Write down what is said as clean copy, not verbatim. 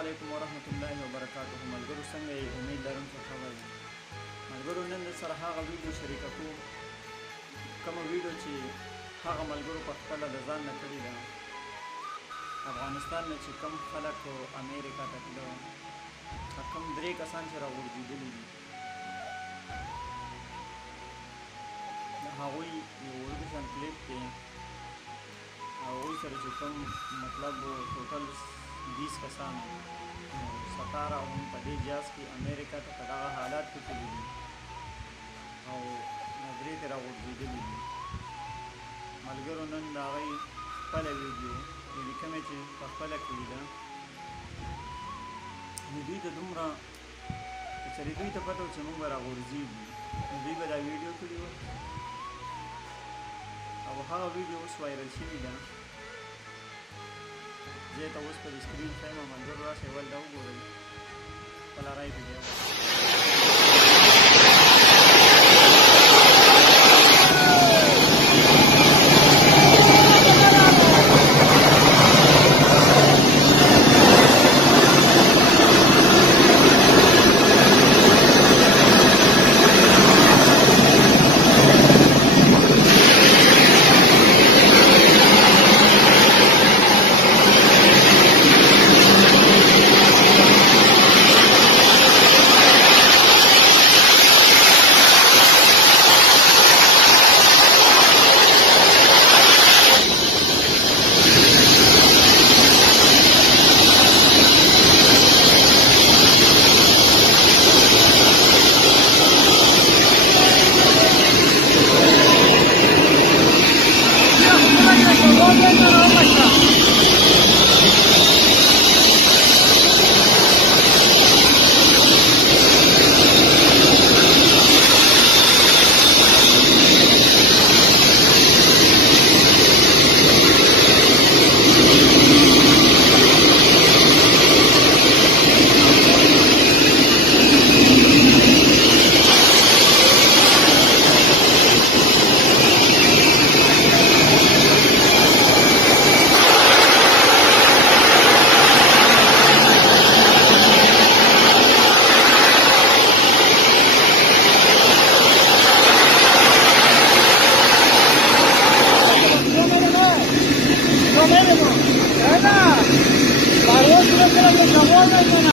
علیکم ورحمت الله وبرکاته. ملګرو څنګه یې؟ امید لرم چې ښه به یې. ملګرو نن سره هغه ویډیو شریکه کوم کومه ویډیو چې هغه ملګرو په خپله د ځان نه کړې ده. افغانستان نه چې کوم خلک امریکا ته تلل، کوم 3 کسان چې راغورځېدلي دي، د هغوی یو وړوکی کلیپ دی. هغوی سره چې کوم مطلب ټوټل 20 کسان 17 هم په دې جاز کې امریکا ته په دغه حالات کې تللي دي او نظرې ترې راغورځېدلي دي. ملګرو نن د هغوی خپله ویډیو یعنې کومې چې په خپله کړې ده، نو دوی ته دومره که چېرې دوی ته پته و چې موږ به راغورځېږو، نو دوی به دا ویډیو کړې وه او هغه ویډیو اوس وایرل شوې ده. زه ته اوس په دې سکرین ښیم، ملګرو راشئ ول دا وګورئ، خپله رایې پرې بیا